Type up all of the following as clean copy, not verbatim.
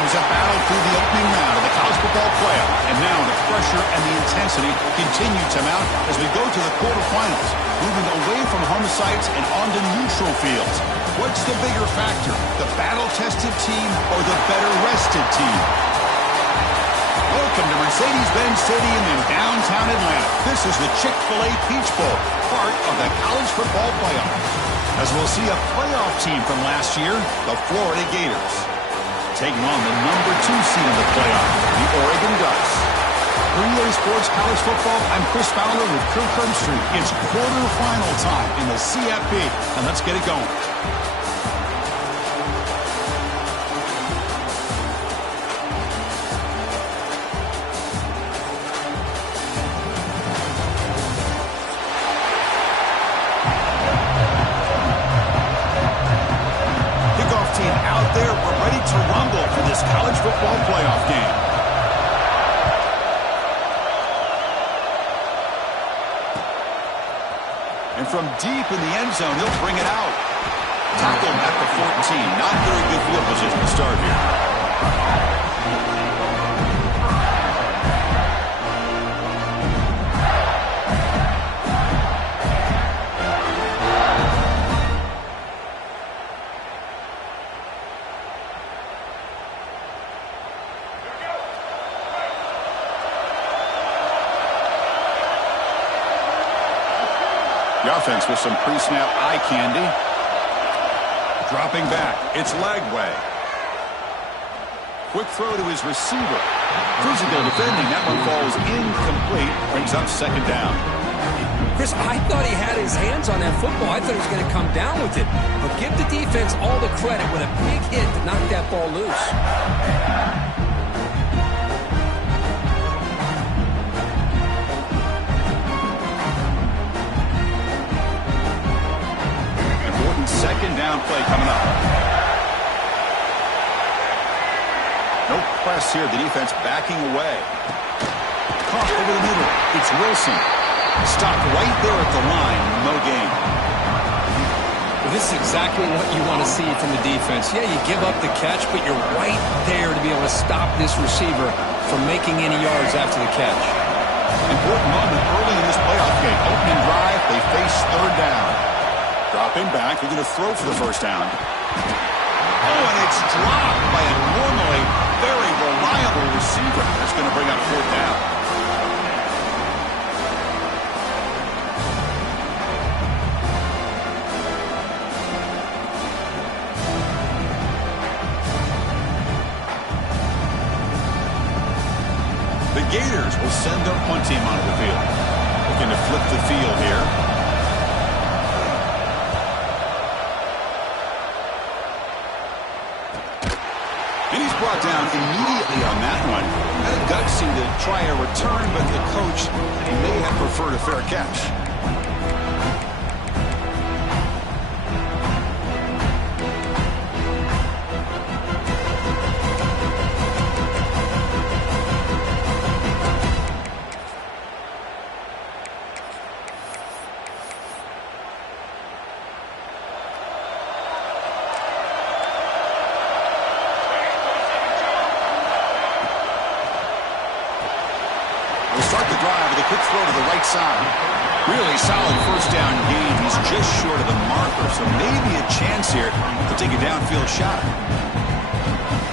teams have battled through the opening round of the college football playoff, and now the pressure and the intensity continue to mount as we go to the quarterfinals, moving away from home sites and onto neutral fields. What's the bigger factor, the battle-tested team or the better-rested team? Welcome to Mercedes-Benz Stadium in downtown Atlanta. This is the Chick-fil-A Peach Bowl, part of the college football playoff. As we'll see a playoff team from last year, the Florida Gators, taking on the number 2 seed in the playoff, the Oregon Ducks. For EA Sports College Football, I'm Chris Fowler with Kirk Herbstreit. It's quarterfinal time in the CFP, and let's get it going. College football playoff game. And from deep in the end zone, he'll bring it out. Tackled at the 14. Not very good field position to start here. The offense with some pre-snap eye candy. Dropping back. It's Lagway. Quick throw to his receiver. Physical defending. That one falls incomplete. Brings up second down. Chris, I thought he had his hands on that football. I thought he was going to come down with it. But give the defense all the credit with a big hit to knock that ball loose. Second down play coming up. No press here. The defense backing away. Caught over the middle. It's Wilson. Stopped right there at the line. No gain. Well, this is exactly what you want to see from the defense. Yeah, you give up the catch, but you're right there to be able to stop this receiver from making any yards after the catch. Important moment early in this playoff game. Opening drive, they face third down. Dropping back, they're going to throw for the first down. Oh, and it's dropped by a normally very reliable receiver. That's going to bring up fourth down. The Gators will send their punt team onto the field. Looking to flip the field here. Brought down immediately on that one. Had a gutsy to try a return, but the coach, he may have preferred a fair catch. Start the drive with a quick throw to the right side. Really solid first down gain. He's just short of the marker, so maybe a chance here to take a downfield shot.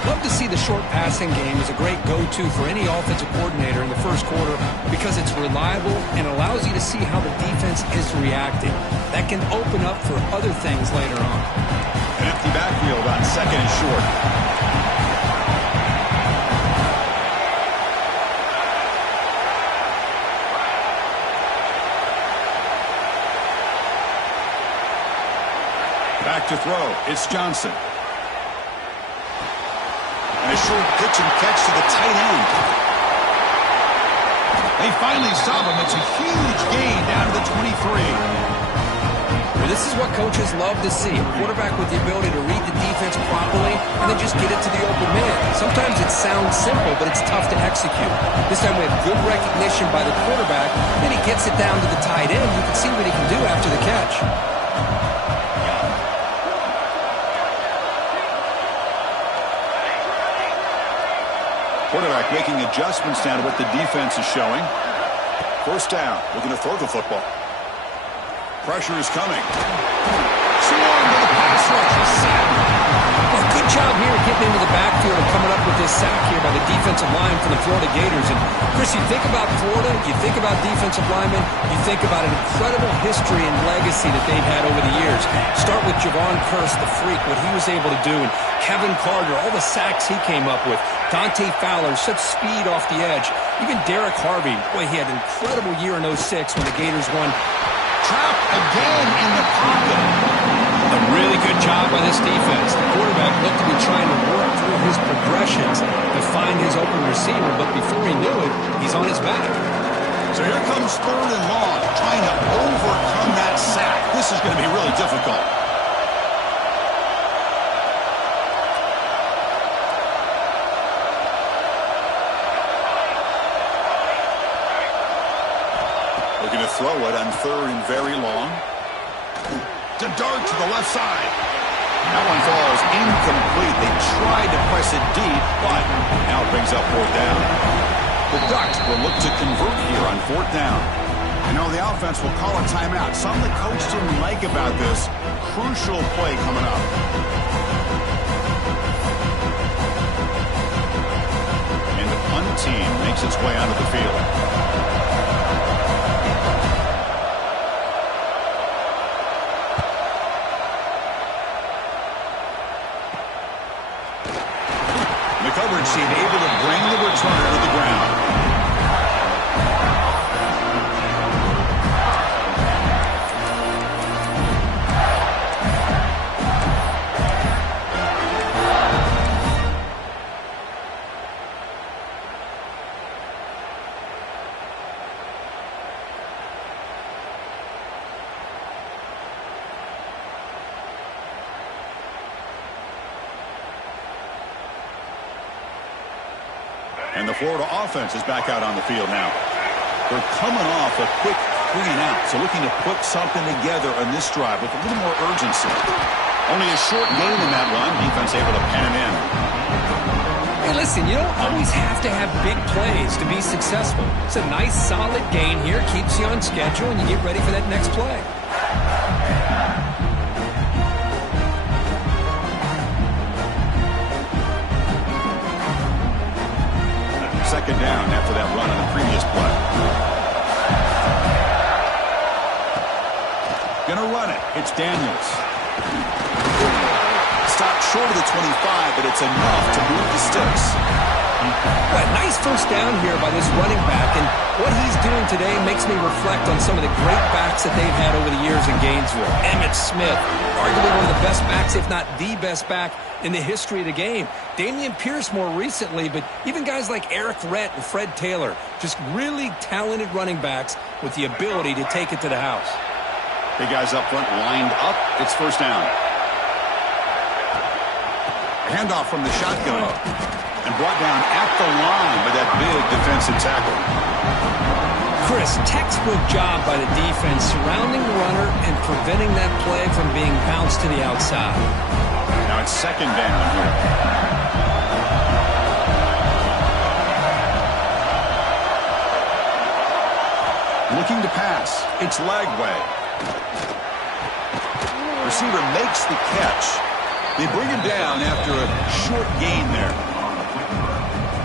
Love to see the short passing game as a great go-to for any offensive coordinator in the first quarter because it's reliable and allows you to see how the defense is reacting. That can open up for other things later on. An empty backfield on second and short. Back to throw. It's Johnson. And a short pitch and catch to the tight end. They finally stop him. It's a huge gain down to the 23. This is what coaches love to see. A quarterback with the ability to read the defense properly and then just get it to the open man. Sometimes it sounds simple, but it's tough to execute. This time we have good recognition by the quarterback. Then he gets it down to the tight end. You can see what he can do after the catch. Quarterback making adjustments down to what the defense is showing. First down, looking to throw the football. Pressure is coming. Swarm to the pass rush, a sack. Well, good job here getting into the backfield and coming up with this sack here by the defensive line for the Florida Gators. And, Chris, you think about Florida, you think about defensive linemen, you think about an incredible history and legacy that they've had over the years. Start with Javon Kearse, the freak, what he was able to do, and Kevin Carter, all the sacks he came up with. Dante Fowler, such speed off the edge. Even Derek Harvey, boy, he had an incredible year in 06 when the Gators won. Trapped again in the pocket. A really good job by this defense. The quarterback looked to be trying to work through his progressions to find his open receiver, but before he knew it, he's on his back. So here comes 3rd and long, trying to overcome that sack. This is going to be really difficult. Looking to throw it on 3rd and very long. To dart to the left side. That one falls incomplete. They tried to press it deep, but now it brings up 4th down. The Ducks will look to convert here on 4th down. You know, the offense will call a timeout. Something the coach didn't like about this. Crucial play coming up. And the punt team makes its way onto the field. Coverage team able to bring the returner to the ground. And the Florida offense is back out on the field now. They're coming off a quick 3 and out, so looking to put something together on this drive with a little more urgency. Only a short gain in that run. Defense able to pen it in. Hey, listen, you don't always have to have big plays to be successful. It's a nice, solid gain here. Keeps you on schedule, and you get ready for that next play. Second down after that run on the previous play. Gonna run it. It's Daniels. Stopped short of the 25, but it's enough to move the sticks. Well, nice first down here by this running back, and what he's doing today makes me reflect on some of the great backs that they've had over the years in Gainesville. Emmitt Smith, arguably one of the best backs, if not the best back in the history of the game. Damian Pierce more recently, but even guys like Eric Rett and Fred Taylor, just really talented running backs with the ability to take it to the house. Big guys up front lined up. It's first down. Handoff from the shotgun and brought down at the line by that big defensive tackle. Chris, textbook job by the defense surrounding the runner and preventing that play from being bounced to the outside. Now it's second down here. Looking to pass. It's Lagway. Receiver makes the catch. They bring him down after a short gain there.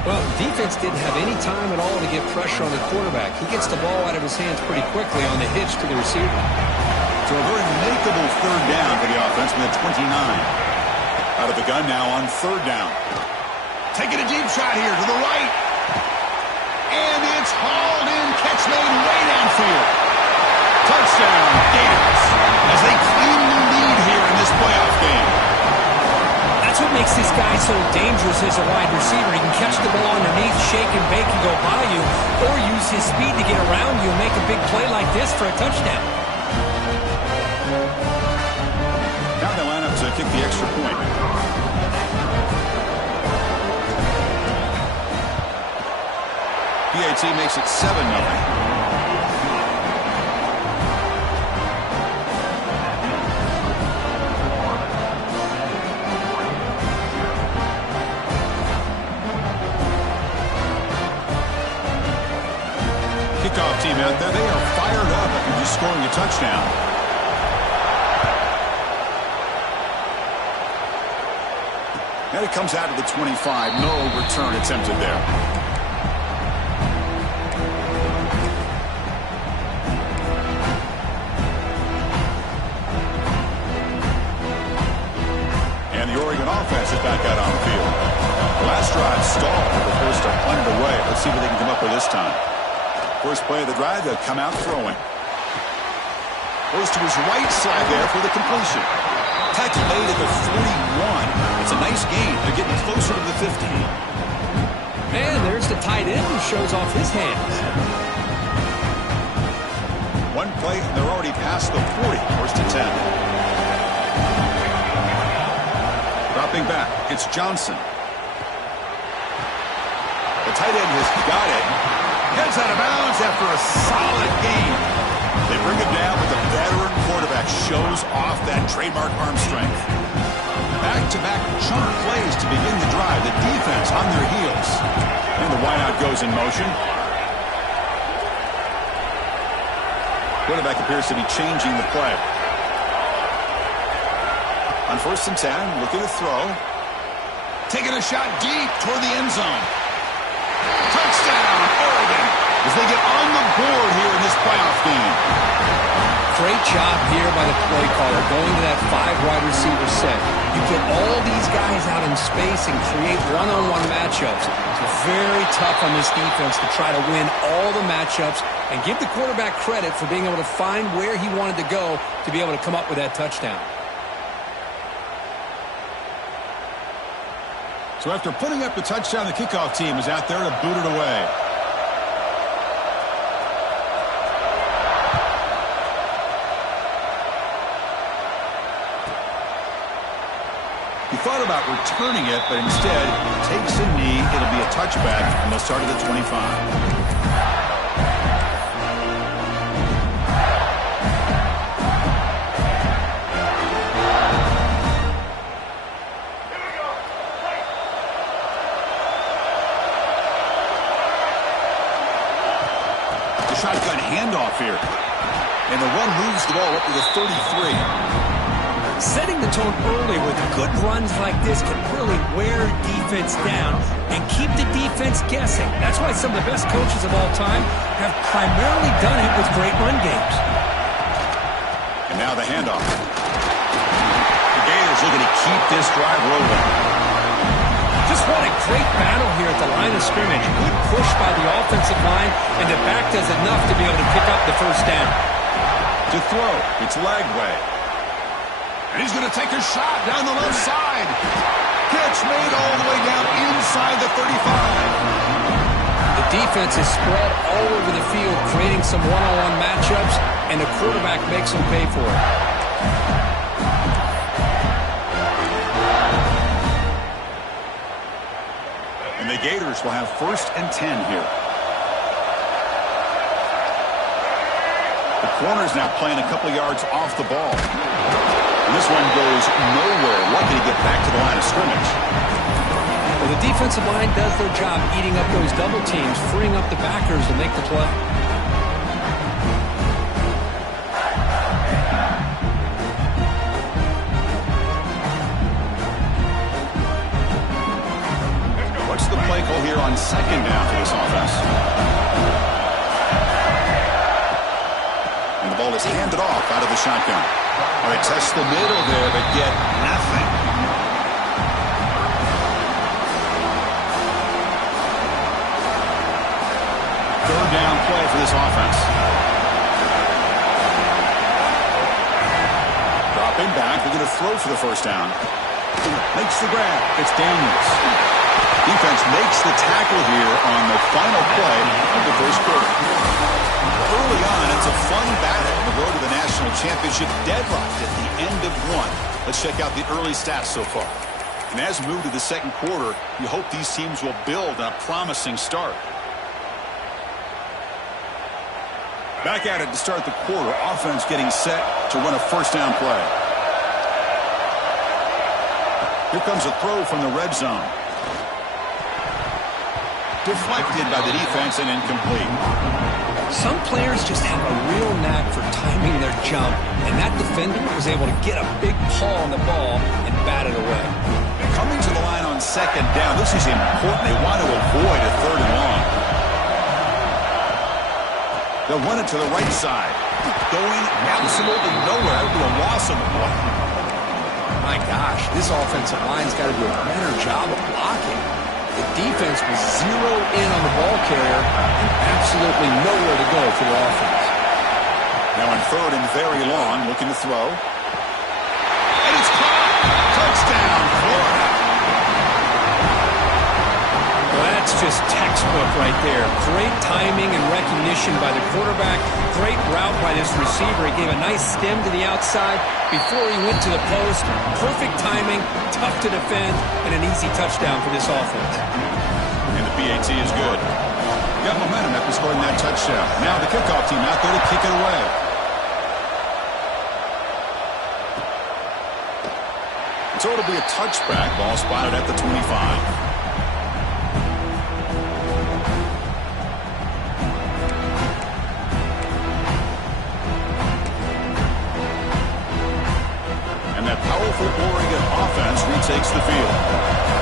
Well, defense didn't have any time at all to get pressure on the quarterback. He gets the ball out of his hands pretty quickly on the hitch to the receiver. So a very makeable third down for the offense from the 29. Out of the gun now on third down. Taking a deep shot here to the right. And it's hauled in. Catch made way downfield. Touchdown, Gators, as they claim the lead here in this playoff game. That's what makes this guy so dangerous as a wide receiver. He can catch the ball underneath, shake and bake and go by you, or use his speed to get around you and make a big play like this for a touchdown. Now they line up to kick the extra point. PAT makes it 7-0. kickoff team out there. They are fired up after just scoring a touchdown. And it comes out to the 25. No return attempted there. And the Oregon offense is back out on the field. The last drive stalled with the first to punt it away. Let's see what they can come up with this time. First play of the drive, they'll come out throwing. Goes to his right side there for the completion. Tackle made at the 41. It's a nice gain. They're getting closer to the 50. And there's the tight end who shows off his hands. One play, and they're already past the 40. First and 10. Dropping back, it's Johnson. The tight end has got it. Heads out of bounds after a solid game. They bring him down, but the veteran quarterback shows off that trademark arm strength. Back-to-back chunk plays to begin the drive. The defense on their heels. And the wideout goes in motion. Quarterback appears to be changing the play. On first and 10, looking to throw. Taking a shot deep toward the end zone. Touchdown, Oregon, as they get on the board here in this playoff game. Great job here by the play caller going to that 5 wide receiver set. You put all these guys out in space and create one-on-one matchups. It's very tough on this defense to try to win all the matchups and give the quarterback credit for being able to find where he wanted to go to be able to come up with that touchdown. So after putting up the touchdown, the kickoff team is out there to boot it away. He thought about returning it, but instead takes a knee. It'll be a touchback, and they'll start at the 25. Shotgun handoff here. And the run moves the ball up to the 33. Setting the tone early with good runs like this can really wear defense down and keep the defense guessing. That's why some of the best coaches of all time have primarily done it with great run games. And now the handoff. The Gators looking to keep this drive rolling. Just what a great battle here at the line of scrimmage. Good push by the offensive line, and the back does enough to be able to pick up the first down. To throw, it's Lagway. And he's going to take a shot down the left side. Catch made all the way down inside the 35. The defense is spread all over the field, creating some one-on-one matchups, and the quarterback makes them pay for it. And the Gators will have first and 10 here. The corner's now playing a couple yards off the ball. And this one goes nowhere. Lucky to get back to the line of scrimmage. Well, the defensive line does their job eating up those double teams, freeing up the backers to make the play. What's the play call here on second down for this offense? And the ball is handed off out of the shotgun. All right, test the middle there, but get nothing. Third down play for this offense. Dropping back, they're going to throw for the first down. Makes the grab. It's Daniels. Defense makes the tackle here on the final play of the first quarter. Early on, it's a fun battle on the road to the national championship, deadlocked at the end of one. Let's check out the early stats so far. And as we move to the second quarter, you hope these teams will build on a promising start. Back at it to start the quarter. Offense getting set to run a first down play. Here comes a throw from the red zone. Deflected by the defense and incomplete. Some players just have a real knack for timing their jump, and that defender was able to get a big paw on the ball and bat it away. Coming to the line on second down, this is important. They want to avoid a third and long. They'll run it to the right side. Going absolutely nowhere to a loss of the ball. My gosh, this offensive line's got to do a better job of blocking. The defense was zeroed in on the ball carrier and absolutely nowhere to go for the offense. Now on third and very long, looking to throw. And it's caught! Touchdown, Florida! Well, that's just textbook right there. Great timing and recognition by the quarterback. Great route by this receiver. He gave a nice stem to the outside before he went to the post. Perfect timing, tough to defend, and an easy touchdown for this offense. And the PAT is good. Got momentum after scoring that touchdown. Now the kickoff team out there to kick it away. So it'll be a touchback. Ball spotted at the 25. Powerful Oregon offense retakes the field.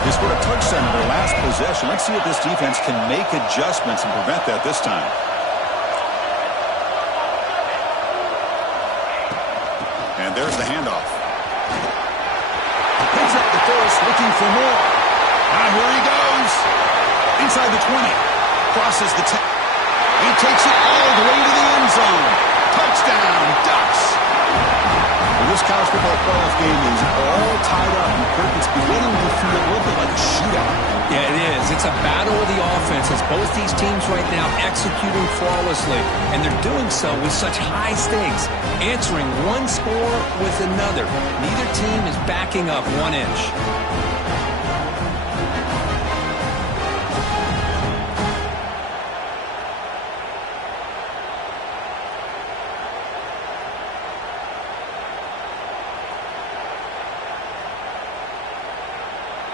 They scored a touchdown in their last possession. Let's see if this defense can make adjustments and prevent that this time. And there's the handoff. Picks up the first, looking for more. Now here he goes. Inside the 20. Crosses the 10. He takes it all the way to the end zone. Touchdown, Ducks. This college football playoff game is all tied up. It's beginning to feel a little bit like a shootout. Yeah, it is. It's a battle of the offenses. Both these teams right now executing flawlessly, and they're doing so with such high stakes, answering one score with another. Neither team is backing up 1 inch.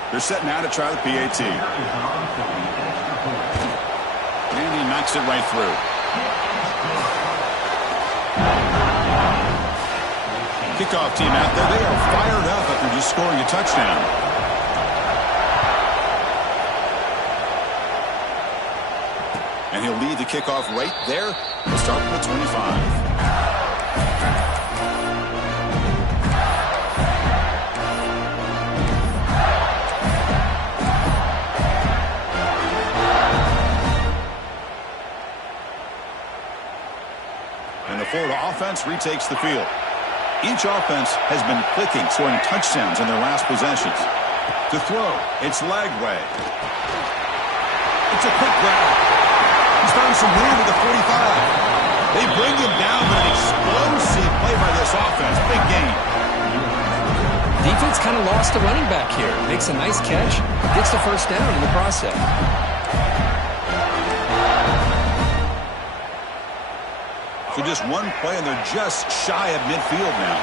They're set now to try the PAT. And he knocks it right through. Kickoff team out there. They are fired up after just scoring a touchdown. And he'll lead the kickoff right there. We'll start with the 25. Florida offense retakes the field. Each offense has been clicking, scoring touchdowns in their last possessions. To throw, it's Lagway. It's a quick grab. He's found some room at the 45. They bring him down with an explosive play by this offense. Big game. Defense kind of lost the running back here. Makes a nice catch, gets the first down in the process. So just one play, and they're just shy of midfield now.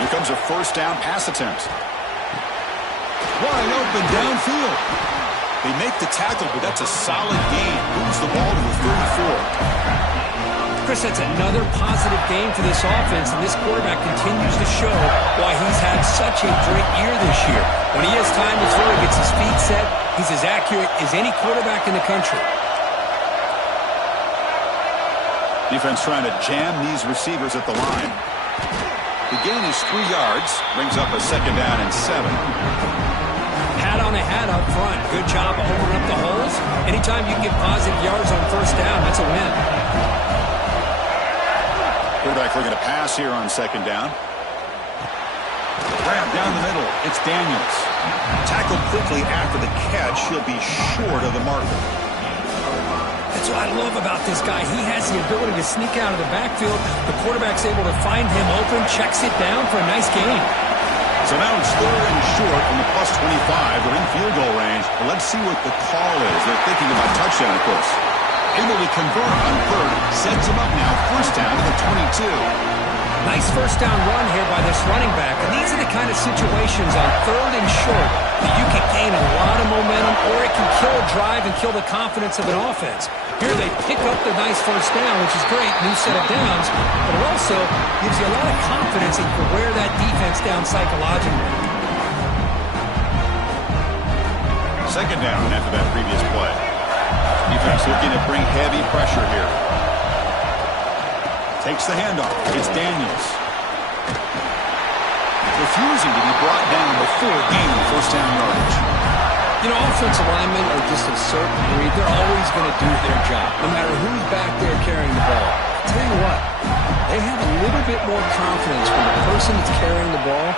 Here comes a first down pass attempt. Wide open downfield. They make the tackle, but that's a solid gain. Moves the ball to the 34. Chris, that's another positive game for this offense, and this quarterback continues to show why he's had such a great year this year. When he has time to throw, he gets his feet set, he's as accurate as any quarterback in the country. Defense trying to jam these receivers at the line. The gain is 3 yards. Brings up a second down and 7. Hat on a hat up front. Good job opening up the holes. Anytime you can get positive yards on first down, that's a win. Quarterback looking to pass here on second down. Grab down the middle. It's Daniels. Tackled quickly after the catch. He'll be short of the marker. That's what I love about this guy. He has the ability to sneak out of the backfield. The quarterback's able to find him open, checks it down for a nice gain. So now it's third and short from the plus 25. They're in field goal range. But let's see what the call is. They're thinking about touchdown, of course. Able to convert on third. Sets him up now. First down to the 22. Nice first down run here by this running back. And these are the kind of situations on 3rd and short that you can gain a lot of momentum, or it can kill a drive and kill the confidence of an offense. Here they pick up the nice first down, which is great, new set of downs, but it also gives you a lot of confidence and you can wear that defense down psychologically. Second down after that previous play. Defense looking to bring heavy pressure here. Takes the handoff. It's Daniels. Refusing to be brought down before gaining first down yardage. You know, offensive linemen are just a certain breed. They're always going to do their job, no matter who's back there carrying the ball. I'll tell you what, they have a little bit more confidence when the person that's carrying the ball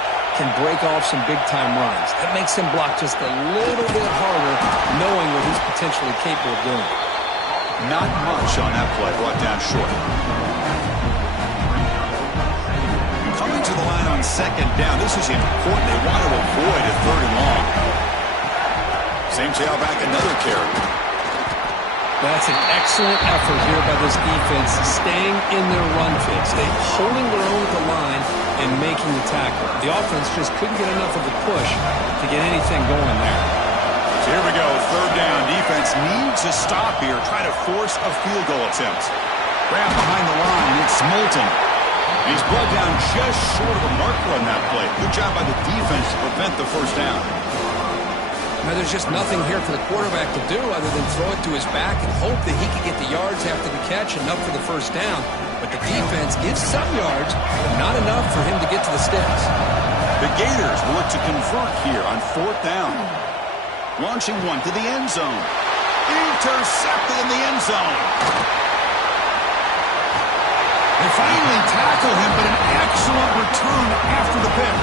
can break off some big-time runs. That makes him block just a little bit harder, knowing what he's potentially capable of doing. Not much on that play, brought down short. Coming to the line on second down, this is important. They want to avoid a 3rd and long. Same tailback, another carry. That's an excellent effort here by this defense, staying in their run fits. They're holding their own at the line and making the tackle. The offense just couldn't get enough of a push to get anything going there. So here we go, 3rd down. Defense needs to stop here, try to force a field goal attempt. Grab behind the line, it's Moulton. He's brought down just short of a marker on that play. Good job by the defense to prevent the first down. Now, there's just nothing here for the quarterback to do other than throw it to his back and hope that he can get the yards after the catch, enough for the first down. But the defense gives some yards, but not enough for him to get to the sticks. The Gators will look to convert here on 4th down. Launching one to the end zone. Intercepted in the end zone. They finally tackle him, but an excellent return after the pick.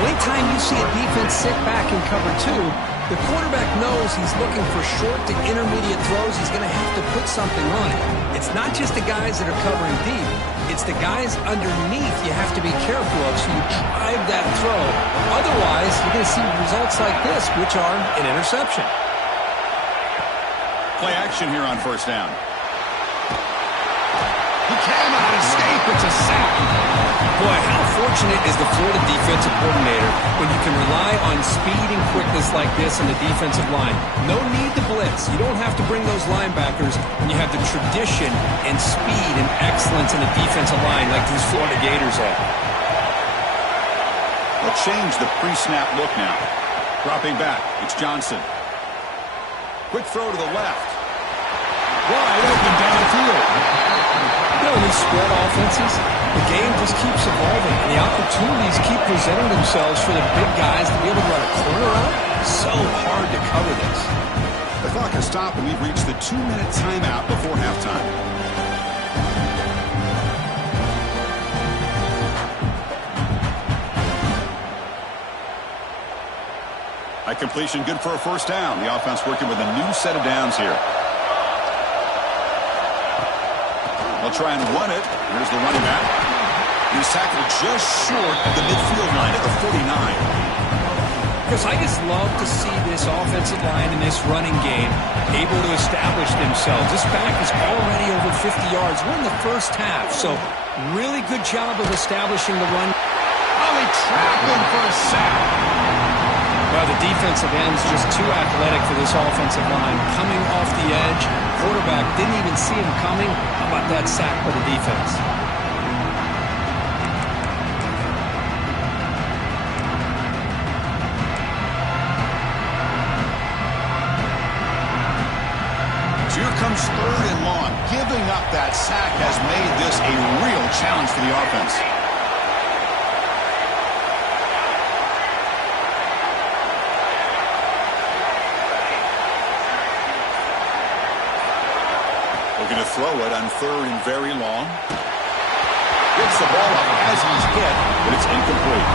Anytime you see a defense sit back in cover 2, the quarterback knows he's looking for short to intermediate throws. He's going to have to put something on it. It's not just the guys that are covering deep. It's the guys underneath you have to be careful of, so you drive that throw. Otherwise, you're going to see results like this, which are an interception. Play action here on first down. He cannot escape. It's a sack. Boy, how fortunate is the Florida defensive coordinator when you can rely on speed and quickness like this in the defensive line. No need to blitz. You don't have to bring those linebackers when you have the tradition and speed and excellence in the defensive line like these Florida Gators have. They'll change the pre-snap look now. Dropping back, it's Johnson. Quick throw to the left. Wide open downfield. You know, these spread offenses, the game just keeps evolving, and the opportunities keep presenting themselves for the big guys to be able to run a corner out. So hard to cover this. The clock has stopped, and we've reached the 2-minute timeout before halftime. At completion, good for a first down. The offense working with a new set of downs here. They'll try and run it. Here's the running back. He's tackled just short of the midfield line at the 49. Because I just love to see this offensive line in this running game able to establish themselves. This back is already over 50 yards. We're in the first half, so really good job of establishing the run. Oh, they trap him for a sack. Well, the defensive end's just too athletic for this offensive line. Coming off the edge, quarterback didn't even see him coming. How about that sack by the defense? So here comes 3rd and long. Giving up that sack has made this a real challenge for the offense. Looking to throw it on 3rd and very long. Gets the ball up as he's hit, but it's incomplete.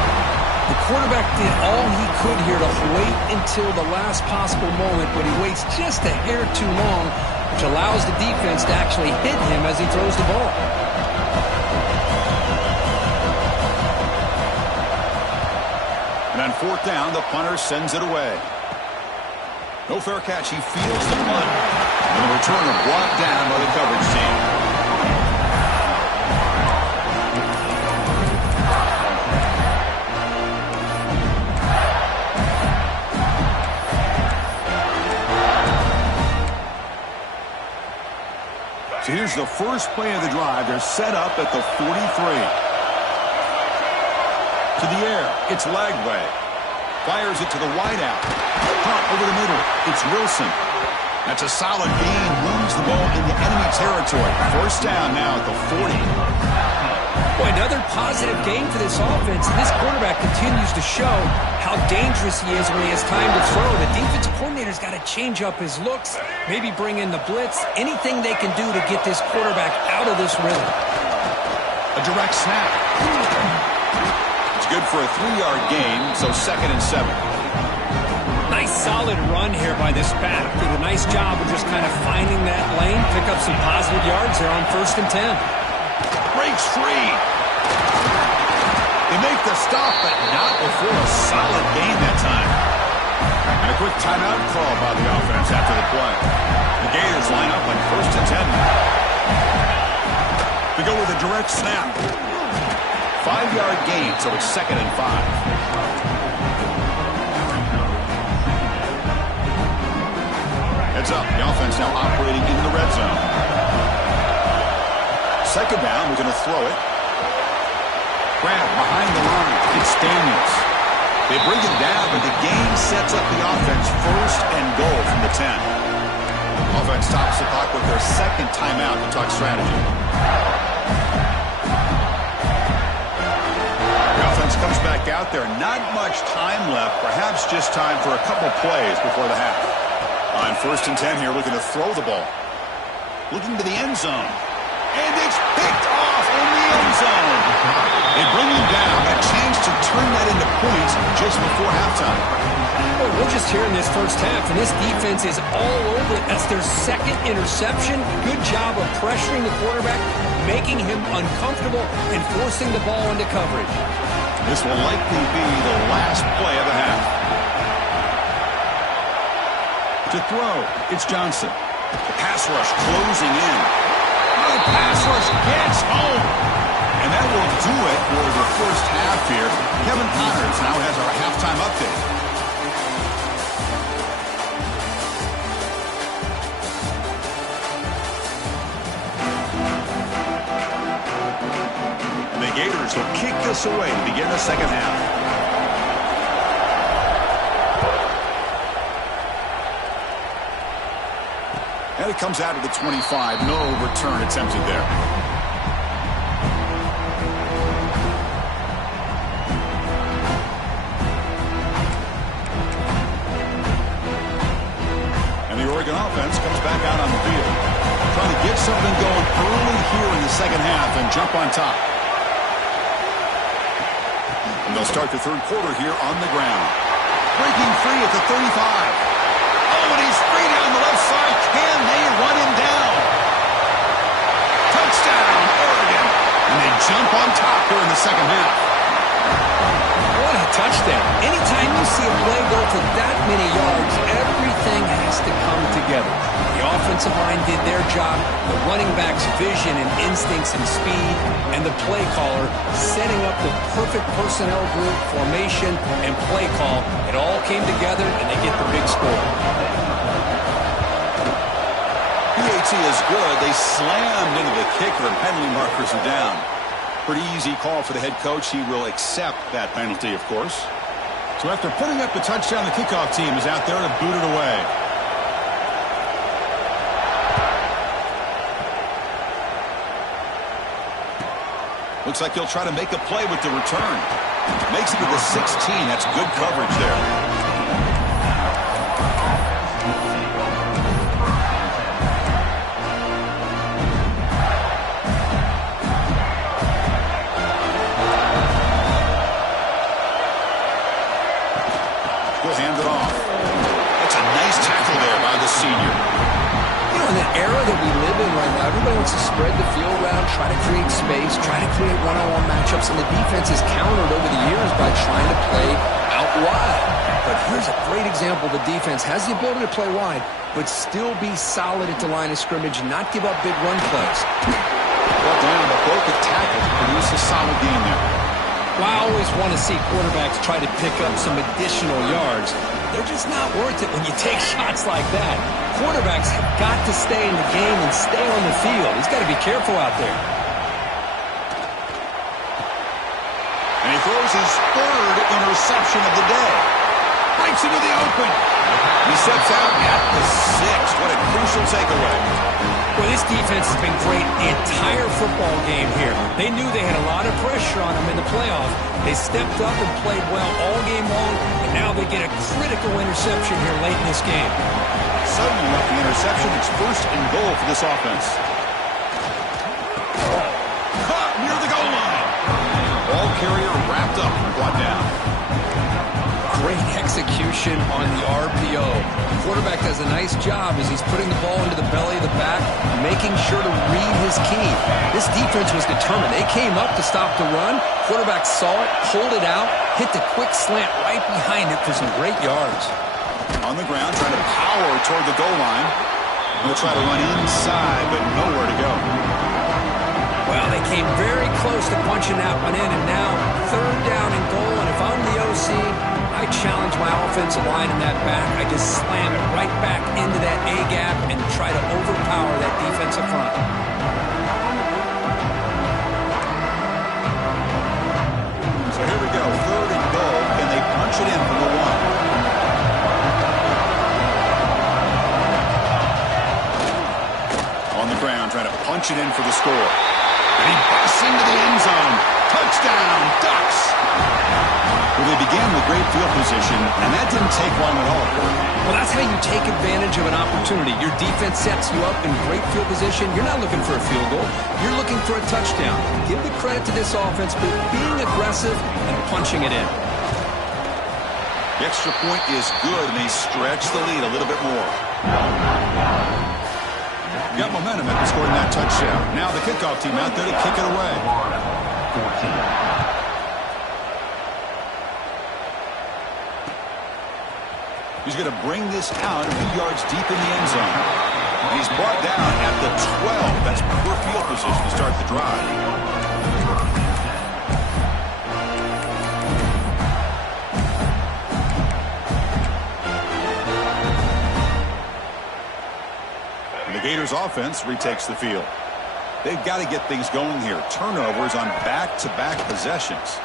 The quarterback did all he could here to wait until the last possible moment, but he waits just a hair too long, which allows the defense to actually hit him as he throws the ball. And on 4th down, the punter sends it away. No fair catch. He fields the punt. And the returner brought down by the coverage team. So here's the first play of the drive. They're set up at the 43. To the air. It's Lagway. Fires it to the wideout. Pump over the middle. It's Wilson. That's a solid gain. Moves the ball into enemy territory. First down now at the 40. Boy, another positive game for this offense. And this quarterback continues to show how dangerous he is when he has time to throw. The defensive coordinator's got to change up his looks, maybe bring in the blitz, anything they can do to get this quarterback out of this rhythm. A direct snap. It's good for a 3-yard gain, so 2nd and 7. Nice solid run here by this back. Did a nice job of just kind of finding that lane, pick up some positive yards there on 1st and 10. Breaks free. They make the stop, but not before a solid gain that time. And a quick timeout call by the offense after the play. The Gators line up on 1st and 10. They go with a direct snap. 5-yard gain, so it's 2nd and 5. Heads up, the offense now operating in the red zone. 2nd down, we're going to throw it. Grab behind the line. It's Daniels. They bring it down, but the gain sets up the offense 1st and goal from the 10. Offense stops the clock with their 2nd timeout to talk strategy. The offense comes back out there. Not much time left. Perhaps just time for a couple plays before the half. On 1st and 10 here, looking to throw the ball. Looking to the end zone. And it's picked off in the end zone. They bring him down. A chance to turn that into points just before halftime. Well, we're just here in this first half, and this defense is all over it. That's their 2nd interception. Good job of pressuring the quarterback, making him uncomfortable, and forcing the ball into coverage. This will likely be the last play of the half. To throw, it's Johnson. The pass rush closing in. The pass rush gets home. And that will do it for the first half here. Kevin Connors now has our halftime update. And the Gators will kick this away to begin the 2nd half. And it comes out of the 25. No return attempted there. And the Oregon offense comes back out on the field. Trying to get something going early here in the 2nd half and jump on top. And they'll start the 3rd quarter here on the ground. Breaking free at the 35. Oh, and he's free down the left side. Can they run him down? Touchdown, Oregon. And they jump on top here in the 2nd half. What a touchdown. Anytime you see a play go for that many yards, everything has to come together. The offensive line did their job, the running back's vision and instincts and speed, and the play caller setting up the perfect personnel group, formation, and play call. It all came together, and they get the big score. PAT is good. They slammed into the kicker, and penalty markers are down. Pretty easy call for the head coach. He will accept that penalty, of course. So after putting up the touchdown, the kickoff team is out there to boot it away. Looks like he'll try to make a play with the return. Makes it to the 16. That's good coverage there. Hand it off. That's a nice tackle there by the senior. You know, in the era that we live in right now, everybody wants to spread the field around, try to create space, try to create one-on-one matchups, and the defense has countered over the years by trying to play out wide. But here's a great example. The defense has the ability to play wide, but still be solid at the line of scrimmage, not give up big run plays. Well down, but broke a tackle to produce a solid gain there. Well, I always want to see quarterbacks try to pick up some additional yards. They're just not worth it when you take shots like that. Quarterbacks have got to stay in the game and stay on the field. He's got to be careful out there. And he throws his third interception of the day. Breaks into the open. He steps out at the 6. What a crucial takeaway. Well, this defense has been great the entire football game here. They knew they had a lot of pressure on them in the playoffs. They stepped up and played well all game long, and now they get a critical interception here late in this game. Suddenly, with the interception, it's first and goal for this offense. Caught near the goal line. Ball carrier wrapped up and brought down. Great execution on the RPO. The quarterback does a nice job as he's putting the ball into the belly of the back, making sure to read his key. This defense was determined. They came up to stop the run. Quarterback saw it, pulled it out, hit the quick slant right behind it for some great yards. On the ground, trying to power toward the goal line. He'll try to run inside, but nowhere to go. Well, they came very close to punching that one in, and now third down and goal. And if I'm the OC, I challenge my offensive line in that back. I just slam it right back into that A-gap and try to overpower that defensive front. So here we go, third and goal, and they punch it in from the 1. On the ground, trying to punch it in for the score. And he busts into the end zone. Touchdown, Ducks! Well, they began with great field position, and that didn't take long at all. Well, that's how you take advantage of an opportunity. Your defense sets you up in great field position. You're not looking for a field goal. You're looking for a touchdown. Give the credit to this offense for being aggressive and punching it in. The extra point is good, and they stretch the lead a little bit more. Got momentum after scoring that touchdown. Now the kickoff team out there to kick it away. 14. He's going to bring this out a few yards deep in the end zone. And he's brought down at the 12. That's poor field position to start the drive. And the Gators offense retakes the field. They've got to get things going here. Turnovers on back-to-back possessions.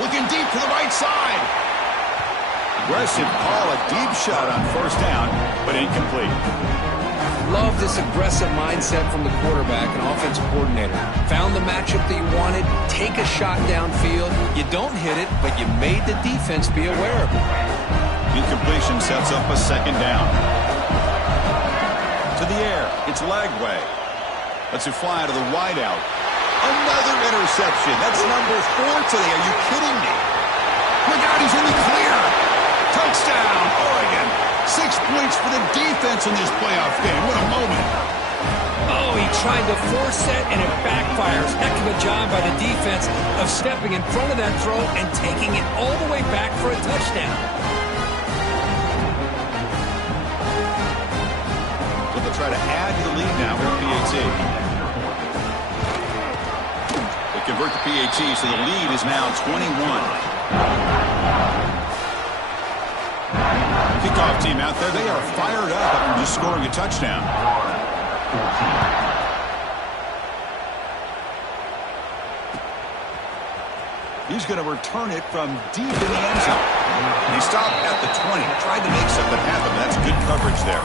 Looking deep to the right side. Aggressive call, a deep shot on first down, but incomplete. Love this aggressive mindset from the quarterback and offensive coordinator. Found the matchup that you wanted, take a shot downfield. You don't hit it, but you made the defense be aware of it. Incompletion sets up a second down. To the air, it's Lagway. Lets it fly to the wideout. Another interception. That's number 4 today. Are you kidding me? Look out, he's in the clear. Touchdown, Oregon. 6 points for the defense in this playoff game. What a moment. Oh, he tried to force it, and it backfires. Heck of a job by the defense of stepping in front of that throw and taking it all the way back for a touchdown. So they'll try to add to the lead now with PAT. They convert to PAT, so the lead is now 21. Kickoff team out there, they are fired up after just scoring a touchdown. He's going to return it from deep in the end zone. He stopped at the 20, tried to make something happen. That's good coverage there.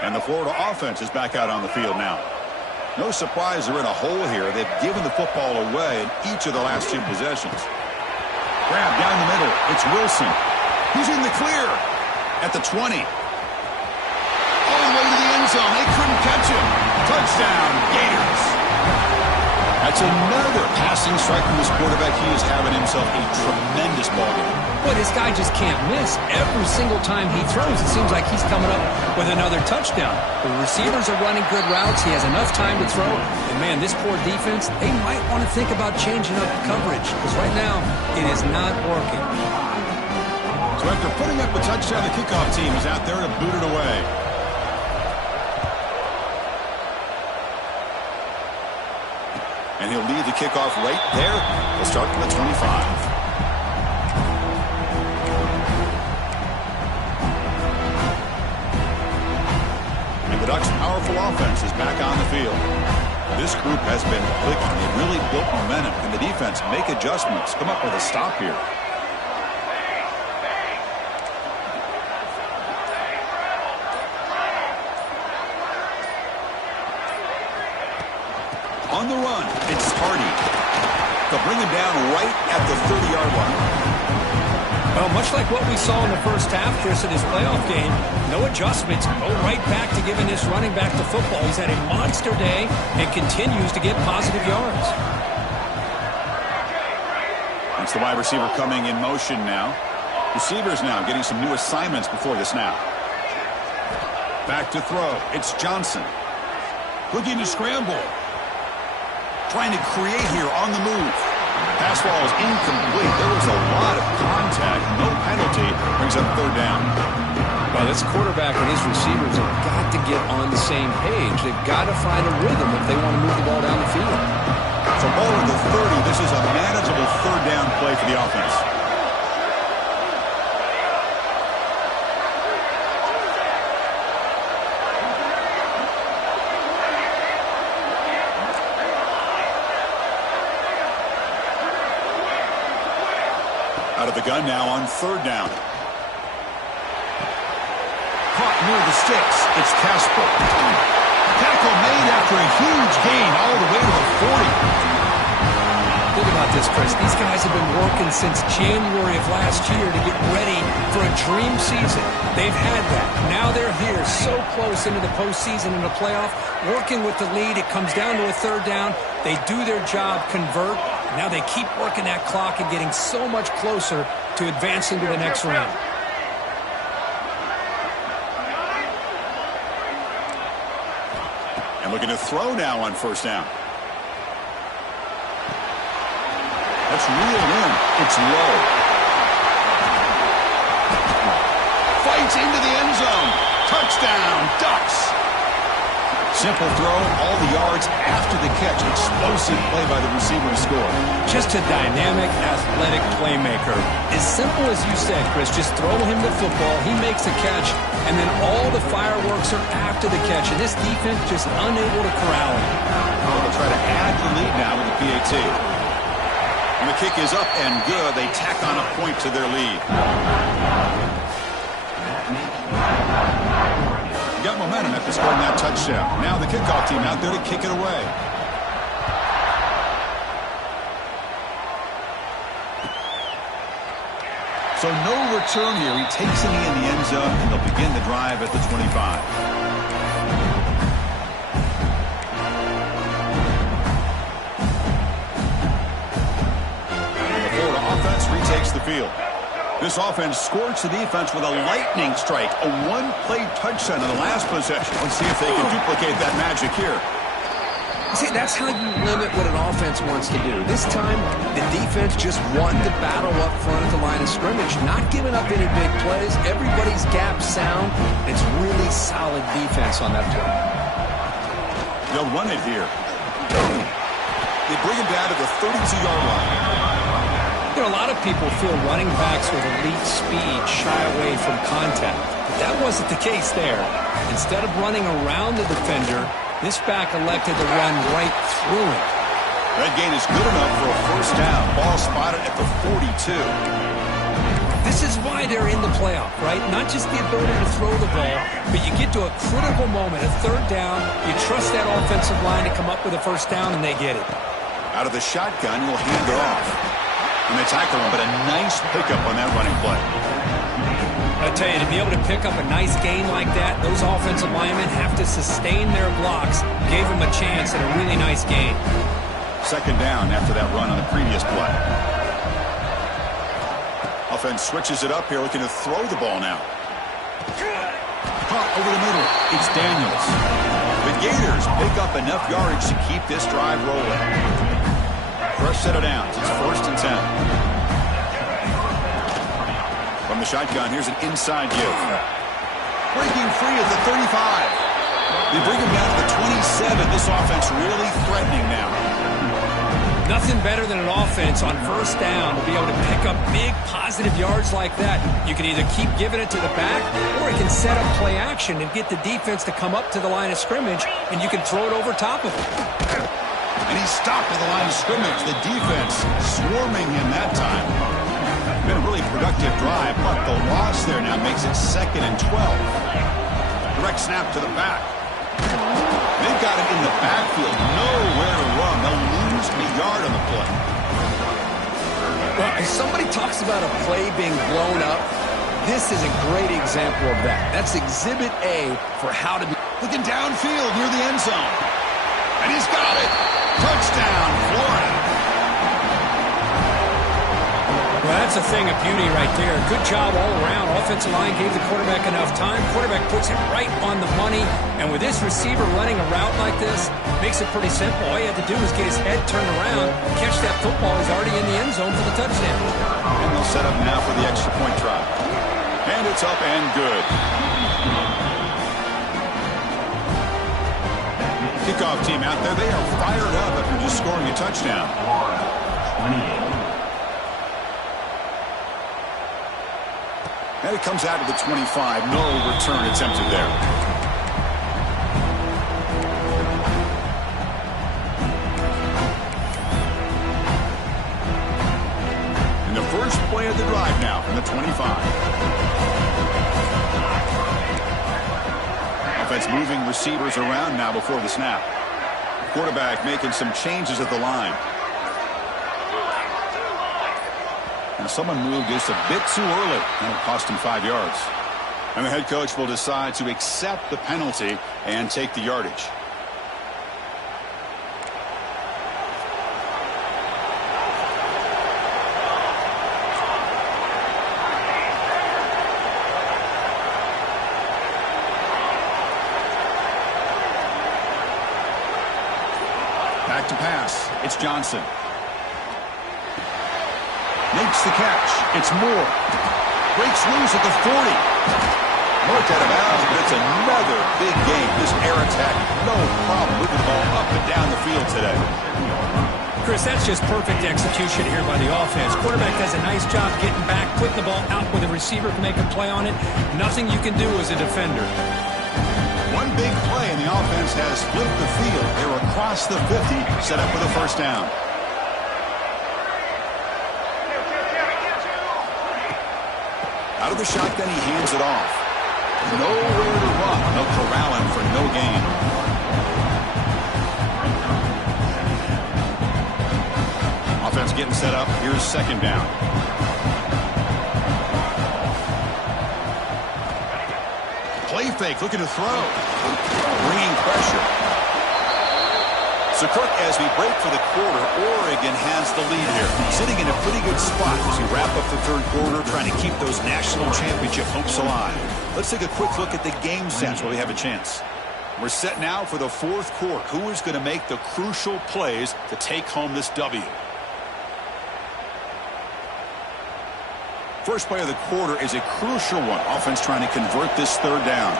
And the Florida offense is back out on the field now. No surprise they're in a hole here. They've given the football away in each of the last 2 possessions. Grab down the middle. It's Wilson. He's in the clear at the 20. All the way to the end zone. They couldn't catch him. Touchdown, Gators. That's another passing strike from this quarterback. He is having himself a tremendous ball game. Boy, this guy just can't miss. Every single time he throws, it seems like he's coming up with another touchdown. The receivers are running good routes. He has enough time to throw. And, man, this poor defense, they might want to think about changing up coverage because right now it is not working. So after putting up a touchdown, the kickoff team is out there to boot it away. And he'll lead the kickoff right there. He'll start from the 25. And the Ducks' powerful offense is back on the field. This group has been clicking. They really built momentum. And the defense make adjustments. Come up with a stop here. On the run, it's Hardy. They'll bring him down right at the 30-yard line. Well, much like what we saw in the first half, Chris, in his playoff game, no adjustments. Go right back to giving this running back the football. He's had a monster day and continues to get positive yards. It's the wide receiver coming in motion now. Receivers now getting some new assignments before the snap. Back to throw. It's Johnson. Looking to scramble. Trying to create here on the move. Pass ball is incomplete. There was a lot of contact. No penalty. Brings up third down. Well, this quarterback and his receivers have got to get on the same page. They've got to find a rhythm if they want to move the ball down the field. So ball at the 30. This is a manageable third down play for the offense. Out of the gun now on third down. Caught near the sticks. It's Casper. Tackle made after a huge gain all the way to the 40. Think about this, Chris. These guys have been working since January of last year to get ready for a dream season. They've had that. Now they're here so close into the postseason and the playoff, working with the lead. It comes down to a third down. They do their job, convert. Now they keep working that clock and getting so much closer to advancing to the next round. And looking to throw now on first down. That's reeled in. It's low. Fights into the end zone. Touchdown, Ducks. Simple throw, all the yards after the catch. Explosive play by the receiver to score. Just a dynamic, athletic playmaker. As simple as you said, Chris, just throw him the football, he makes a catch, and then all the fireworks are after the catch. And this defense just unable to corral him. They'll try to add to the lead now with the PAT. And the kick is up and good. They tack on a point to their lead. Got momentum after scoring that touchdown. Now the kickoff team out there to kick it away. So no return here. He takes it in the end zone, and they'll begin the drive at the 25. And the Florida offense retakes the field. This offense scorched the defense with a lightning strike, a one-play touchdown in the last possession. Let's see if they can duplicate that magic here. See, that's how you limit what an offense wants to do. This time, the defense just wanted to battle up front at the line of scrimmage, not giving up any big plays. Everybody's gap sound. It's really solid defense on that play. They'll run it here. They bring him down to the 32-yard line. You know, a lot of people feel running backs with elite speed shy away from contact. But that wasn't the case there. Instead of running around the defender, this back elected to run right through him. That gain is good enough for a first down. Ball spotted at the 42. This is why they're in the playoff, right? Not just the ability to throw the ball, but you get to a critical moment, a third down, you trust that offensive line to come up with a first down, and they get it. Out of the shotgun, he'll hand it off. And they tackle him, but a nice pickup on that running play. I tell you, to be able to pick up a nice gain like that, those offensive linemen have to sustain their blocks. Gave them a chance at a really nice gain. Second down after that run on the previous play. Offense switches it up here, looking to throw the ball now. Caught over the middle. It's Daniels. The Gators pick up enough yardage to keep this drive rolling. Fresh set of downs. It's 1st and 10. From the shotgun, here's an inside give. Breaking free at the 35. They bring him down to the 27. This offense really threatening now. Nothing better than an offense on 1st down to be able to pick up big positive yards like that. You can either keep giving it to the back, or it can set up play action and get the defense to come up to the line of scrimmage, and you can throw it over top of it. And he's stopped at the line of scrimmage. The defense swarming him that time. Been a really productive drive, but the loss there now makes it 2nd and 12. Direct snap to the back. They've got it in the backfield. Nowhere to run. They'll lose a yard on the play. Well, if somebody talks about a play being blown up, this is a great example of that. That's Exhibit A for how to be. Looking downfield near the end zone. And he's got it. Touchdown, Florida. Well, that's a thing of beauty right there. Good job all around. Offensive line gave the quarterback enough time. Quarterback puts it right on the money. And with this receiver running a route like this, makes it pretty simple. All you have to do is get his head turned around, catch that football. He's already in the end zone for the touchdown. And they'll set up now for the extra point try. And it's up and good. Kickoff team out there. They are fired up after just scoring a touchdown. 28. And it comes out of the 25. No return attempted there. And the first play of the drive now from the 25. Offense moving receivers around now before the snap. Quarterback making some changes at the line. And someone moved just a bit too early, and it cost him 5 yards. And the head coach will decide to accept the penalty and take the yardage. Back to pass. It's Johnson. Makes the catch. It's Moore. Breaks loose at the 40. Marked out of bounds, but it's another big game. This air attack, no problem moving the ball up and down the field today. Chris, that's just perfect execution here by the offense. Quarterback does a nice job getting back, putting the ball out where the receiver can make a play on it. Nothing you can do as a defender. One big play, and the offense has flipped the field. They're across the 50, set up for the first down. Out of the shotgun, he hands it off. Nowhere to run. They'll corral him for no gain. Offense getting set up. Here's 2nd down. Play fake, looking to throw. Bringing pressure. So, Kirk, as we break for the quarter, Oregon has the lead here. Sitting in a pretty good spot as we wrap up the 3rd quarter, trying to keep those national championship hopes alive. Let's take a quick look at the game sense while we have a chance. We're set now for the 4th quarter. Who is going to make the crucial plays to take home this W? First play of the quarter is a crucial one. Offense trying to convert this 3rd down.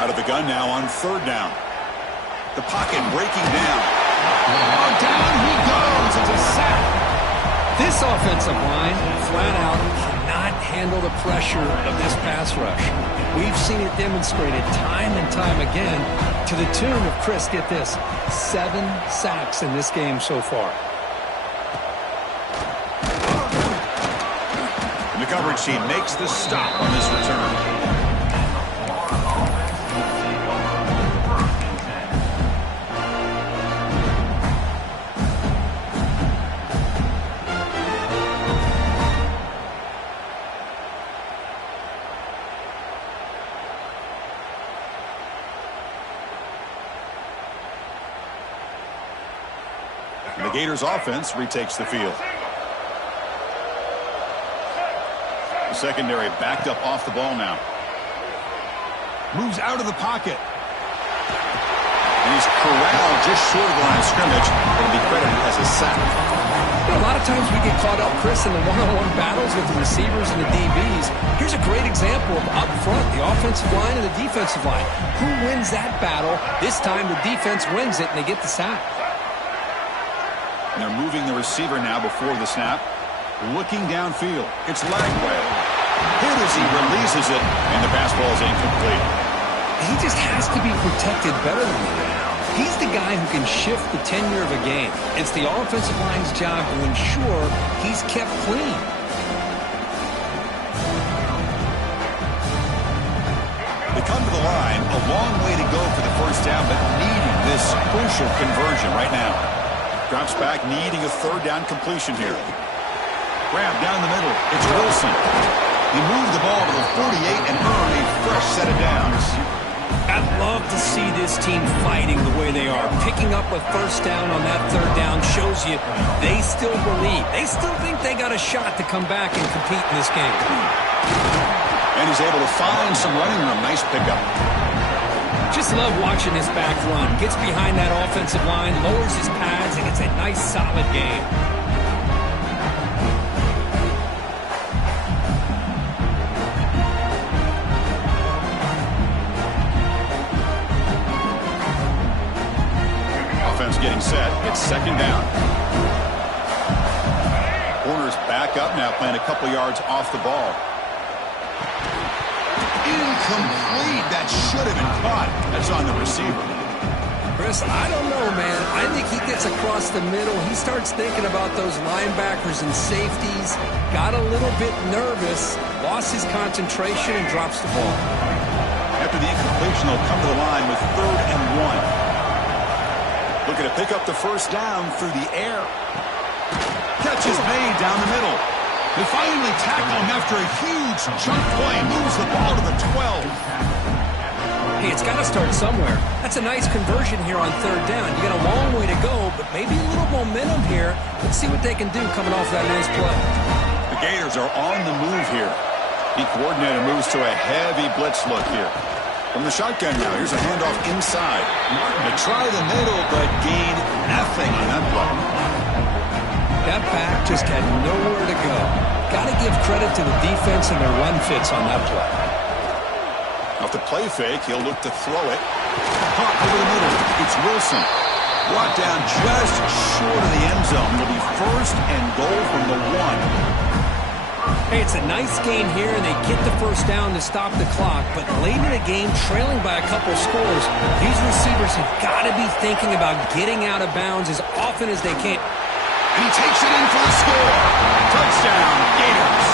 Out of the gun now on 3rd down. The pocket breaking down. Oh, down he goes. It's a sack. This offensive line, flat out, cannot handle the pressure of this pass rush. We've seen it demonstrated time and time again to the tune of, Chris, get this, 7 sacks in this game so far. And the coverage team makes the stop on this return. The Gators offense retakes the field. The secondary backed up off the ball now. Moves out of the pocket. And he's corralled just short of the line of scrimmage. It'll be credited as a sack. You know, a lot of times we get caught up, Chris, in the one-on-one battles with the receivers and the DBs. Here's a great example of up front, the offensive line and the defensive line. Who wins that battle? This time the defense wins it, and they get the sack. And they're moving the receiver now before the snap. Looking downfield. It's Lagway. Hit as he releases it, and the pass ball is incomplete. He just has to be protected better than that. He's the guy who can shift the tenure of a game. It's the offensive line's job to ensure he's kept clean. They come to the line, a long way to go for the first down, but needing this crucial conversion right now. Drops back, needing a third down completion here. Grab down the middle. It's Wilson. He moved the ball to the 48 and earned a fresh set of downs. I'd love to see this team fighting the way they are. Picking up a first down on that third down shows you they still believe. They still think they got a shot to come back and compete in this game. And he's able to find some running room. Nice pickup. Just love watching this back run. Gets behind that offensive line, lowers his pads, and it's a nice, solid game. Getting set. It's second down. Corner's back up now, playing a couple yards off the ball. Incomplete. That should have been caught. That's on the receiver. Chris, I don't know, man. I think he gets across the middle. He starts thinking about those linebackers and safeties. Got a little bit nervous. Lost his concentration and drops the ball. After the incompletion, they'll come to the line with 3rd and 1. Looking to pick up the first down through the air. Catch is made down the middle. They finally tackle him after a huge chunk play. Moves the ball to the 12. Hey, it's got to start somewhere. That's a nice conversion here on third down. You got a long way to go, but maybe a little momentum here. Let's see what they can do coming off that nice play. The Gators are on the move here. The coordinator moves to a heavy blitz look here. From the shotgun now, here's a handoff inside. Martin to try the middle, but gain nothing on that play. That back just had nowhere to go. Got to give credit to the defense and their run fits on that play. Off the play fake, he'll look to throw it. Caught over the middle. It's Wilson. Brought down just short of the end zone. It'll be 1st and goal from the 1. Hey, it's a nice game here, and they get the first down to stop the clock. But late in the game, trailing by a couple scores, these receivers have got to be thinking about getting out of bounds as often as they can. And he takes it in for the score. Touchdown, Gators.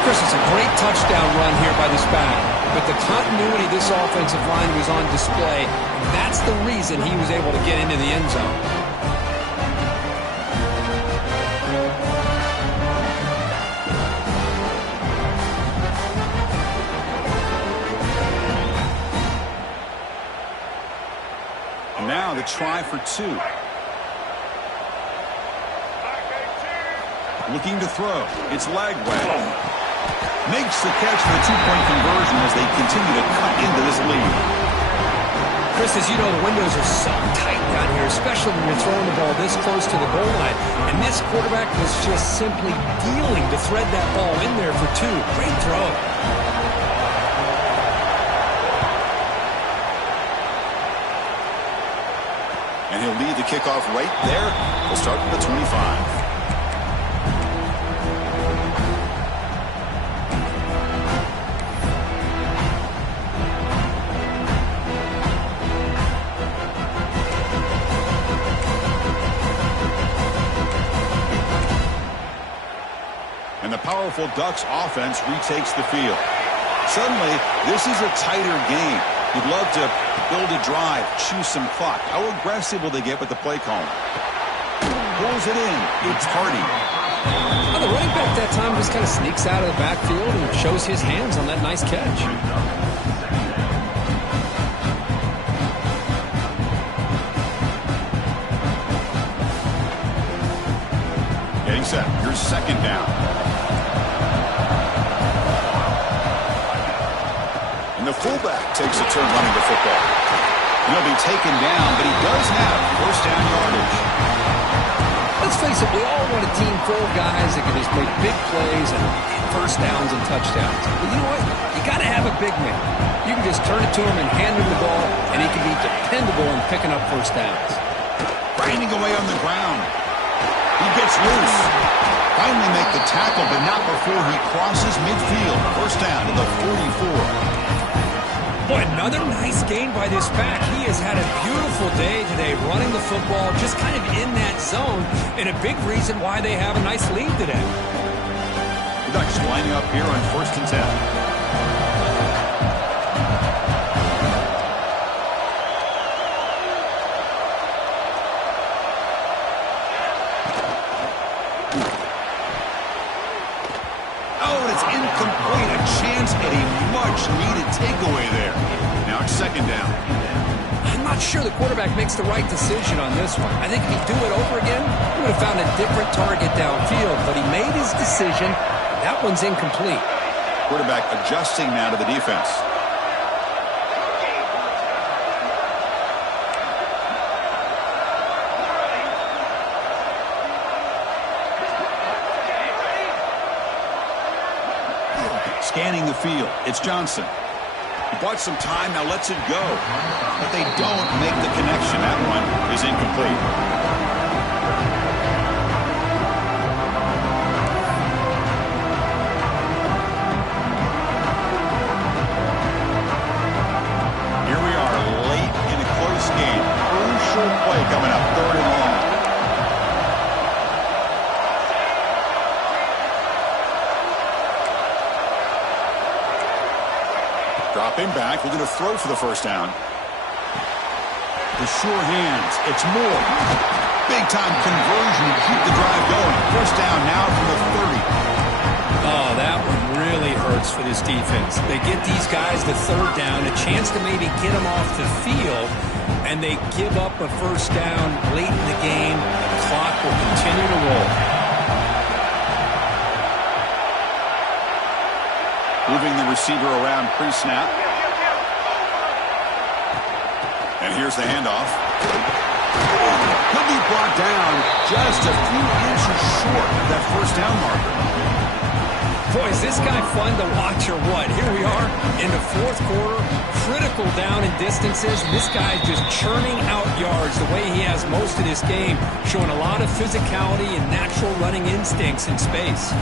Chris, it's a great touchdown run here by this back. But the continuity of this offensive line was on display. And that's the reason he was able to get into the end zone. Now the try for 2. Looking to throw. It's Lagway. Makes the catch for the 2-point conversion as they continue to cut into this lead. Chris, as you know, the windows are so tight down here, especially when you're throwing the ball this close to the goal line. And this quarterback was just simply dealing to thread that ball in there for 2. Great throw. And he'll lead the kickoff right there. We'll start with the 25. And the powerful Ducks offense retakes the field. Suddenly, this is a tighter game. You'd love to build a drive, choose some clock. How aggressive will they get with the play calling? Pulls it in. It's Hardy. Well, the running back that time just kind of sneaks out of the backfield and shows his hands on that nice catch. set. Here's second down. And the fullback takes a turn running the football. He'll be taken down, but he does have first down yardage. Let's face it, we all want a team full of guys that can just make big plays and get first downs and touchdowns. But you know what? You got to have a big man. You can just turn it to him and hand him the ball, and he can be dependable in picking up first downs. Grinding away on the ground. He gets loose. Finally make the tackle, but not before he crosses midfield. First down to the 44. Boy, another nice gain by this back. He has had a beautiful day today running the football, just kind of in that zone, and a big reason why they have a nice lead today. The Ducks lining up here on 1st and 10. Takeaway there. Now it's second down. I'm not sure the quarterback makes the right decision on this one. I think if he'd do it over again, he would have found a different target downfield, but he made his decision. That one's incomplete. Quarterback adjusting now to the defense. Scanning the field. It's Johnson. He bought some time, now lets it go. But they don't make the connection. That one is incomplete. Here we are, late in a close game. Crucial play coming up, 3rd and long. Drop him back, looking to throw for the first down. The sure hands, it's Moore. Big time conversion to keep the drive going. First down now from the 30. Oh, that one really hurts for this defense. They get these guys the 3rd down, a chance to maybe get them off the field, and they give up a first down late in the game. The clock will continue to roll. Moving the receiver around pre-snap. And here's the handoff. He'll be brought down just a few inches short of that first down marker. Boy, is this guy fun to watch or what? Here we are in the 4th quarter, critical down in distances. And this guy is just churning out yards the way he has most of this game, showing a lot of physicality and natural running instincts in space.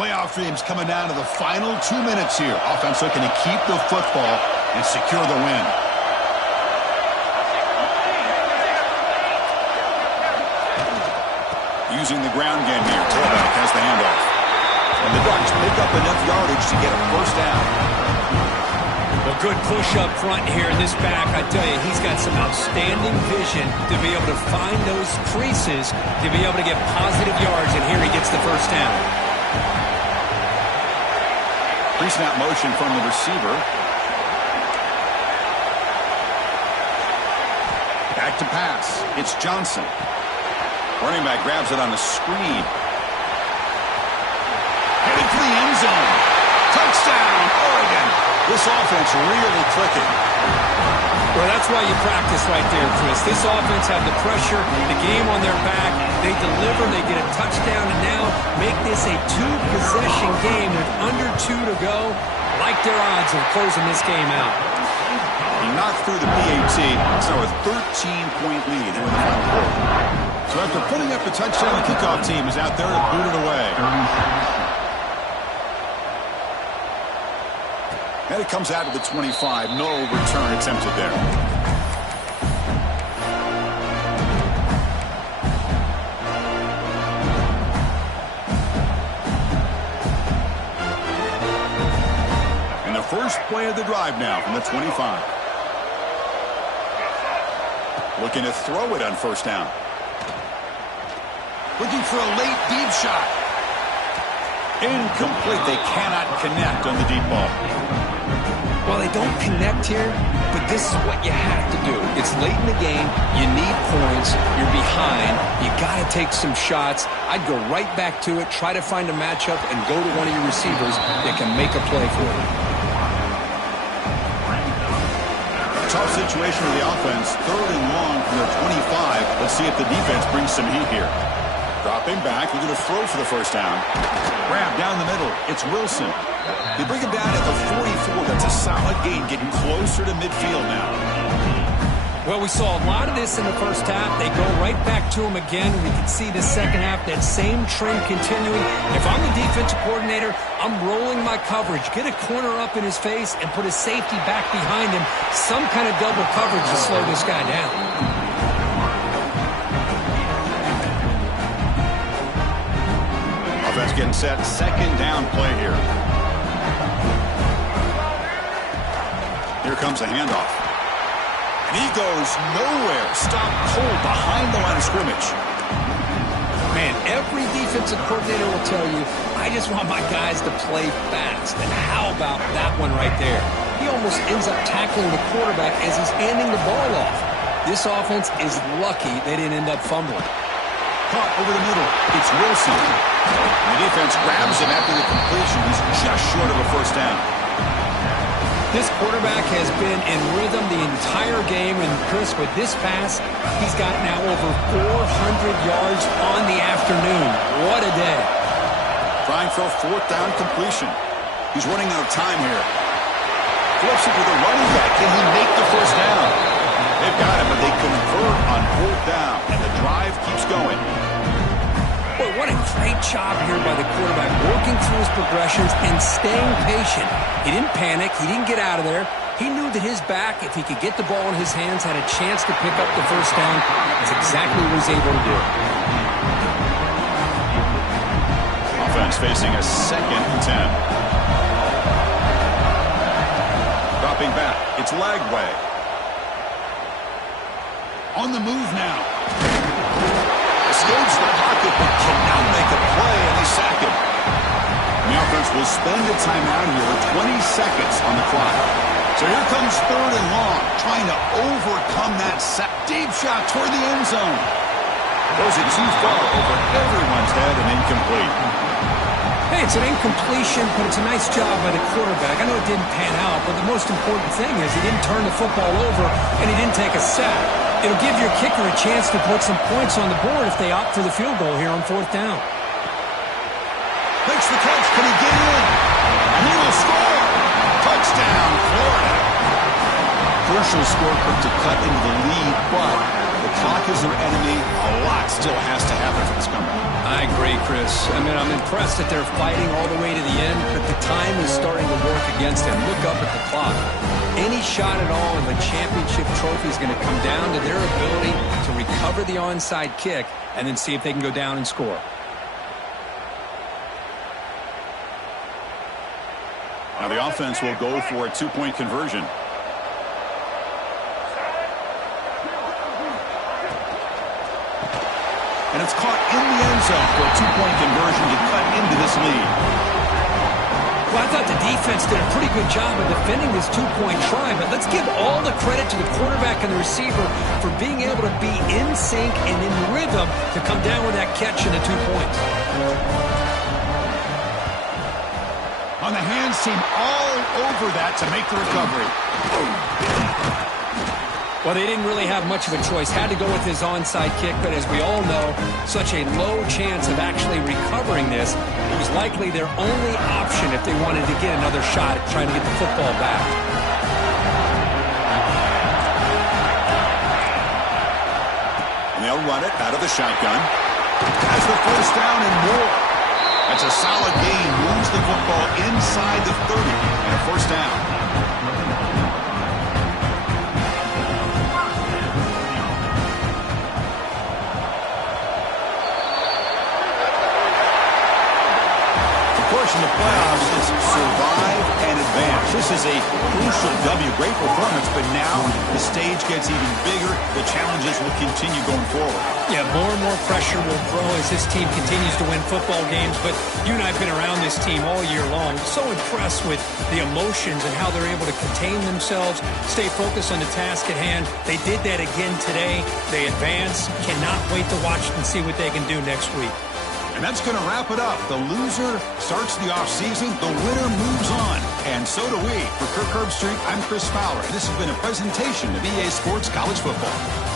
Playoff dreams coming down to the final 2 minutes here. Offense looking to keep the football and secure the win. Using the ground game here. Tailback has the handoff. And the Ducks pick up enough yardage to get a first down. Well, good push up front here in this back. I tell you, he's got some outstanding vision to be able to find those creases, to be able to get positive yards, and here he gets the first down. Pre-snap motion from the receiver. Back to pass. It's Johnson. Running back grabs it on the screen. Headed for the end zone. Touchdown, Oregon. This offense really clicking. Well, that's why you practice right there, Chris. This offense had the pressure, the game on their back. They deliver, they get a touchdown, and now make this a 2-possession game with under 2 to go. Like their odds of closing this game out. He knocked through the PAT. It's now a 13-point lead here in the final quarter. So after putting up the touchdown, the kickoff team is out there to boot it away. And it comes out to the 25. No return attempted there. And the first play of the drive now from the 25. Looking to throw it on first down. Looking for a late deep shot. Incomplete. They cannot connect on the deep ball. Well, they don't connect here, but this is what you have to do. It's late in the game. You need points. You're behind. You got to take some shots. I'd go right back to it, try to find a matchup, and go to one of your receivers that can make a play for you. Tough situation for the offense. 3rd and long from their 25. Let's see if the defense brings some heat here. Dropping back, looking to throw for the first down. Grab down the middle. It's Wilson. They bring him down at the 44. That's a solid gain, getting closer to midfield now. Well, we saw a lot of this in the first half. They go right back to him again. We can see the second half, that same trend continuing. If I'm the defensive coordinator, I'm rolling my coverage. Get a corner up in his face and put a safety back behind him. Some kind of double coverage to slow this guy down. Offense getting set. 2nd down play here. Here comes a handoff. And he goes nowhere. Stopped cold behind the line of scrimmage. Man, every defensive coordinator will tell you, I just want my guys to play fast. And how about that one right there? He almost ends up tackling the quarterback as he's handing the ball off. This offense is lucky they didn't end up fumbling. Caught over the middle. It's Wilson. And the defense grabs him after the completion. He's just short of a first down. This quarterback has been in rhythm the entire game, and Chris, with this pass, he's got now over 400 yards on the afternoon. What a day. Trying for a 4th down completion. He's running out of time here. Flips it to the running back. Can he make the first down? They've got it, but they convert on 4th down, and the drive keeps going. Boy, what a great job here by the quarterback, working through his progressions and staying patient. He didn't panic. He didn't get out of there. He knew that his back, if he could get the ball in his hands, had a chance to pick up the first down. That's exactly what he was able to do. Offense facing a 2nd and 10. Dropping back. It's Lagway. On the move now. Escapes the pocket, but cannot make a play, and they sack him. The offense will spend a timeout here with 20 seconds on the clock. So here comes 3rd and long, trying to overcome that sack. Deep shot toward the end zone. Throws it too far over everyone's head and incomplete. Hey, it's an incompletion, but it's a nice job by the quarterback. I know it didn't pan out, but the most important thing is he didn't turn the football over and he didn't take a sack. It'll give your kicker a chance to put some points on the board if they opt for the field goal here on 4th down. Makes the catch. Can he get in? And he will score. Touchdown, Florida. Crucial score to cut into the lead, but the clock is their enemy. A lot still has to happen for this comeback. I agree, Chris. I mean, I'm impressed that they're fighting all the way to the end, but the time is starting to work against them. Look up at the clock. Any shot at all of a championship trophy is going to come down to their ability to recover the onside kick and then see if they can go down and score. Now the offense will go for a 2-point conversion. And it's caught in the end zone for a 2-point conversion to cut into this lead. Well, I thought the defense did a pretty good job of defending this 2-point try, but let's give all the credit to the quarterback and the receiver for being able to be in sync and in rhythm to come down with that catch and the 2 points. On the hands team all over that to make the recovery. Well, they didn't really have much of a choice. Had to go with his onside kick, but as we all know, such a low chance of actually recovering this. It was likely their only option if they wanted to get another shot at trying to get the football back. And they'll run it out of the shotgun. Has the first down and more. That's a solid gain. Moves the football inside the 30 and a first down. in the playoffs is survive and advance. This is a crucial W. Great performance, but now the stage gets even bigger. The challenges will continue going forward. Yeah, more and more pressure will grow as this team continues to win football games. But you and I have been around this team all year long. So impressed with the emotions and how they're able to contain themselves, stay focused on the task at hand. They did that again today. They advance. Cannot wait to watch and see what they can do next week. And that's going to wrap it up. The loser starts the offseason. The winner moves on. And so do we. For Kirk Herbstreit, I'm Chris Fowler. This has been a presentation of EA Sports College Football.